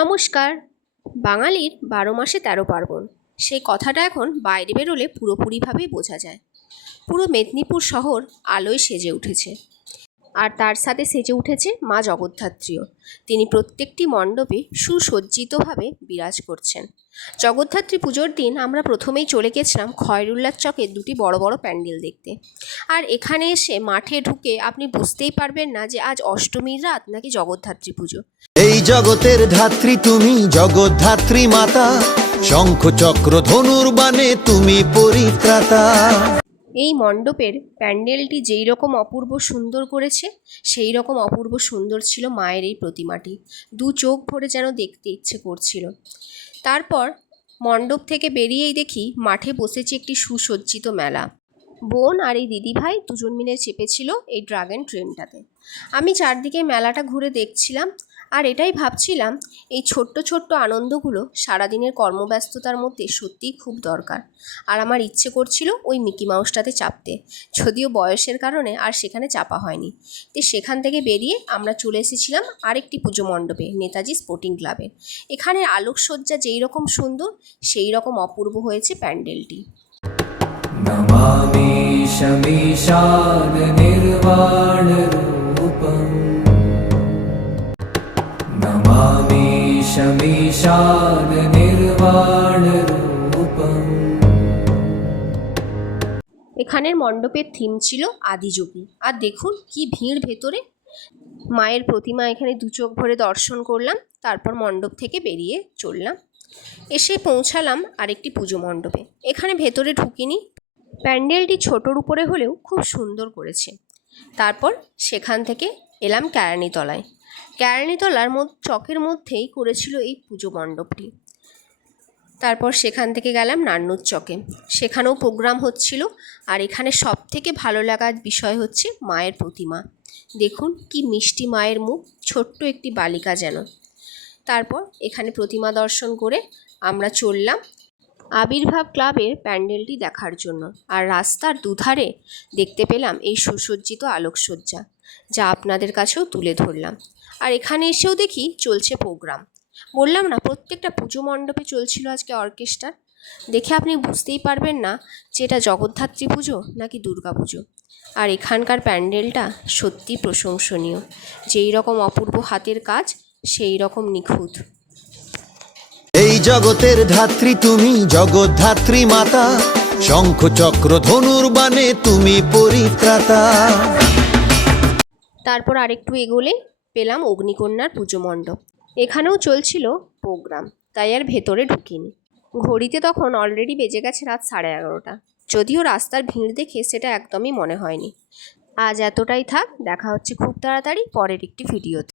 নমস্কার। বাঙালির ১২ মাসে ১৩ পার্বণ, সেই কথাটা এখন বাইরে বেরোলে পুরোপুরিভাবেই বোঝা যায়। পুরো মেদিনীপুর শহর আলোয় সেজে উঠেছে, আর তার সাথে সেজে উঠেছে মা জগদ্ধাত্রীও। তিনি প্রত্যেকটি মণ্ডপে সুসজ্জিতভাবে বিরাজ করছেন। জগদ্ধাত্রী পুজোর দিন আমরা প্রথমেই চলে গেছিলাম খয়রুল্লার চকের দুটি বড় বড় প্যান্ডেল দেখতে। আর এখানে এসে মাঠে ঢুকে আপনি বুঝতেই পারবেন না যে আজ অষ্টমীর রাত নাকি জগদ্ধাত্রী পুজো। এই জগতের ধাত্রী তুমি, জগদ্ধাত্রী মাতা, শঙ্খ চক্র ধনুর বাণে তুমি পরিত্রাতা। এই মণ্ডপের প্যান্ডেলটি যেই রকম অপূর্ব সুন্দর করেছে, সেই রকম অপূর্ব সুন্দর ছিল মায়ের এই প্রতিমাটি। দু চোখ ভরে যেন দেখতে ইচ্ছে করছিল। তারপর মণ্ডপ থেকে বেরিয়েই দেখি মাঠে বসেছে একটি সুসজ্জিত মেলা। বোন আর এই দিদিভাই দুজন মিলে চেপেছিল এই ড্রাগন ট্রেনটাতে। আমি চারদিকে মেলাটা ঘুরে দেখছিলাম, আর এটাই ভাবছিলাম এই ছোট্ট ছোট্ট আনন্দগুলো সারাদিনের কর্মব্যস্ততার মধ্যে সত্যিই খুব দরকার। আর আমার ইচ্ছে করছিল ওই মিকি মাউসটাতে চাপতে, যদিও বয়সের কারণে আর সেখানে চাপা হয়নি। তো সেখান থেকে বেরিয়ে আমরা চলে এসেছিলাম আরেকটি পুজো মণ্ডপে, নেতাজি স্পোর্টিং ক্লাবে। এখানের আলোকসজ্জা যেই রকম সুন্দর, সেই রকম অপূর্ব হয়েছে প্যান্ডেলটি। নমামি শমীশান নির্বাণ রূপম, নমামি শমীশান নির্বাণ রূপম। এখানের মণ্ডপের থিম ছিল আদিযোগী। আর দেখুন কি ভিড় ভেতরে। মায়ের প্রতিমা এখানে দু চোখ ভরে দর্শন করলাম, তারপর মণ্ডপ থেকে বেরিয়ে চললাম। এসে পৌঁছালাম আরেকটি পুজো মণ্ডপে। এখানে ভেতরে ঢুকিনি, প্যান্ডেলটি ছোটোর উপরে হলেও খুব সুন্দর করেছে। তারপর সেখান থেকে এলাম কেরানিতলায়। কেরানিতলার চকের মধ্যেই করেছিল এই পুজো মণ্ডপটি। তারপর সেখান থেকে গেলাম নান্নুর চকে, সেখানেও প্রোগ্রাম হচ্ছিল। আর এখানে সব থেকে ভালো লাগার বিষয় হচ্ছে মায়ের প্রতিমা। দেখুন কি মিষ্টি মায়ের মুখ, ছোট্ট একটি বালিকা যেন। তারপর এখানে প্রতিমা দর্শন করে আমরা চললাম আবির্ভাব ক্লাবের প্যান্ডেলটি দেখার জন্য। আর রাস্তার দুধারে দেখতে পেলাম এই সুসজ্জিত আলোকসজ্জা, যা আপনাদের কাছেও তুলে ধরলাম। আর এখানে এসেও দেখি চলছে প্রোগ্রাম। বললাম না, প্রত্যেকটা পুজো মণ্ডপে চলছিল আজকে অর্কেস্ট্রা। দেখে আপনি বুঝতেই পারবেন না যে এটা জগদ্ধাত্রী পুজো নাকি দুর্গা পুজো। আর এখানকার প্যান্ডেলটা সত্যি প্রশংসনীয়। যেই রকম অপূর্ব হাতের কাজ, সেই রকম নিখুঁত। এই জগতের ধাত্রী তুমি, জগদ্ধাত্রী মাতা, শঙ্খ চক্র ধনুর বাণে তুমি পরিত্রাতা। তারপর আরেকটু এগোলে পেলাম অগ্নিকন্যার পুজো মণ্ডপ। এখানেও চলছিল প্রোগ্রাম, তাই আর ভেতরে ঢুকিনি। ঘড়িতে তখন অলরেডি বেজে গেছে রাত 11:30। যদিও রাস্তার ভিড় দেখে সেটা একদমই মনে হয়নি। আজ এতটাই থাক, দেখা হচ্ছে খুব তাড়াতাড়ি পরের একটি ভিডিওতে।